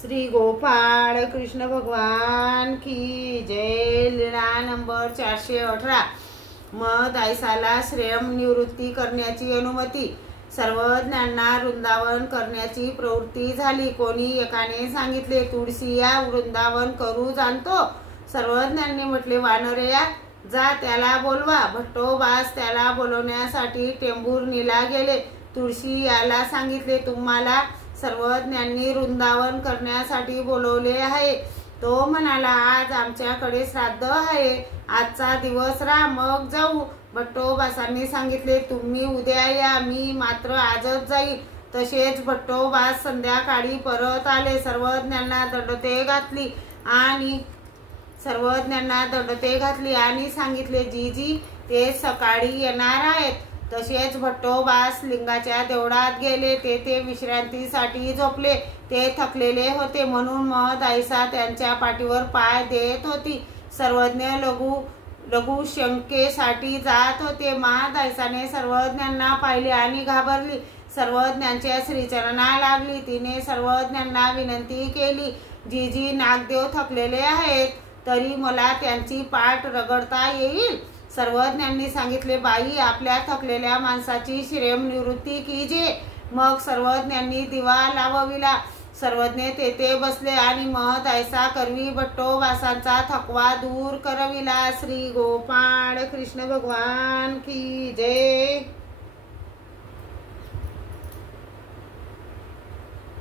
श्री गोपाळ कृष्ण भगवान की जय। लीळा नंबर 418। मग आयसाला श्रेयम निवृत्ती करण्याची अनुमती। सर्वज्ञांना वृंदावन करण्याची प्रवृत्ती झाली। कोणी एकाने सांगितले, तुळशीया वृंदावन करू जाणतो। सर्वज्ञांनी म्हटले, वानरया जा त्याला बोलवा। भट्टोबास त्याला बोलवण्यासाठी टेंभुर्णीला गेले। तुळशी याला सांगितले, तुम्हाला सर्वज्ञांनी वृंदावन करण्यासाठी बोलवले आहे। तो म्हणाला, आज आमच्याकडे श्राद्ध आहे, आजचा दिवस राहा, मग जाऊ। भट्टोबासांनी सांगितले, तुम्ही उद्या या, मी मात्र आजच जाईल। तसेच भट्टोबास संध्याकाळी परत आले। सर्वज्ञांना दंडते घातली आणि सांगितले, जीजी ते सकाळी येणार आहेत। तसेच भट्टोबास लिंगाच्या देवळात गेले। तेथे विश्रांतीसाठी झोपले। ते थकलेले होते म्हणून महदायसा त्यांच्या पाठीवर पाय देत होती। सर्वज्ञ लघुशंकेसाठी जात होते। महदायसाने सर्वज्ञांना पाहिले आणि घाबरली। सर्वज्ञांच्या श्रीचरणा लागली। तिने सर्वज्ञांना विनंती केली, जीजी नागदेव थकलेले आहेत, तरी मला त्यांची पाठ रगडता येईल? सर्वज्ञांनी सांगितले, बाई आपल्या थकलेल्या माणसाची श्रेयम निवृत्ती कीजे। मग सर्वज्ञांनी दिवा लावविला। सर्वज्ञ तेथे बसले आणि महदायसा करवी भट्टोबासांचा थकवा दूर करविला। श्री गोपाळ कृष्ण भगवान की जय।